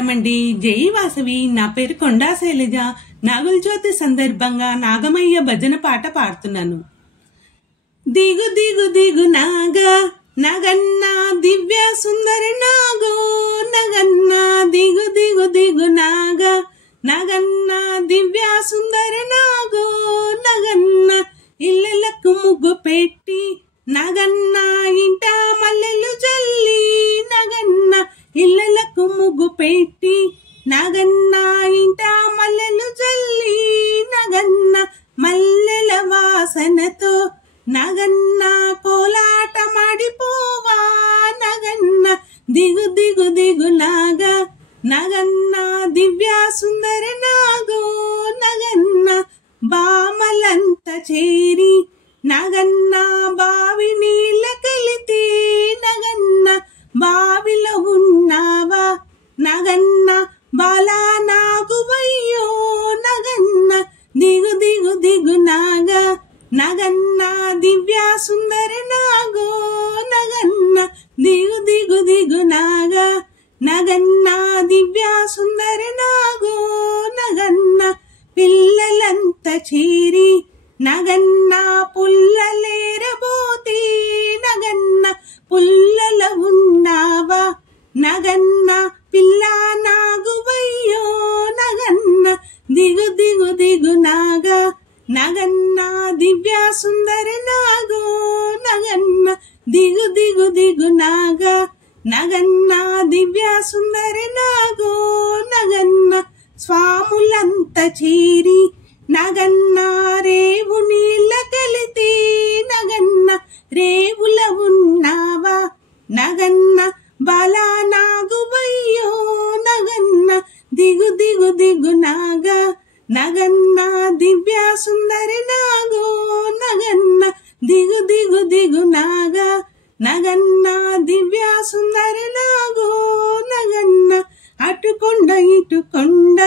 నమస్కారం అండి. జై వాసవి. నా పేరు కొండా శైలజ. నాగుల జ్యోతి సందర్భంగా నాగమయ్య భజన పాట పాడుతున్నాను. దిగు దిగు దిగు నాగా నగన్న దివ్య సుందరి నాగో నగన్న దిగు దిగు దిగు నాగా నగన్న దివ్య సుందరి నాగో నగన్న ఇళ్ళకు ముగ్గు పెట్టి నగన్న ఇంట మల్లెలు జల్లి నగన్న ఇళ్ళకు ముగ్గు పెట్టి నగన్న ఇంట మల్లెలు జల్లి నగన్న మల్లెల వాసనతో నగన్న కోలాట మాడిపోవా నగన్న దిగు దిగు దిగు నాగా నగన్న దివ్య సుందరి నాగో నగన్న బామలంత చేరి నగన్న బావి నీళ్ళ కలితే నగన్న బావిలో ఉన్నావా నగన్న బాలా నాగువయ్యో నగన్న దిగు దిగు దిగు నాగా నగన్న దివ్య సుందరి నాగో నగన్న దిగు దిగు దిగు నాగా నగన్న దివ్య సుందరి నాగో నగన్న పిల్లలంత చేరి నగన్న పుల్లలేరబోతే నగన్న పుల్లల ఉన్నావా నగన్న పిల్ల నాగువయ్యో నగన్న దిగు దిగు దిగు నాగా నగన్న దివ్య సుందరి నాగో నగన్న దిగు దిగు దిగు నాగా నగన్న దివ్య సుందరి నాగో నగన్న స్వాములంత చేరి నగన్న రేవు నీళ్ళ కలితే నగన్న రేవుల ఉన్నావా నగన్న బాలా నాగువయ్యో నగన్న దిగు దిగు దిగు నాగా నగన్న దివ్య సుందరి నాగో నగన్న దిగు దిగు దిగు నాగా నగన్న దివ్య సుందరి నాగో నగన్న అటు కొండ ఇటు కొండ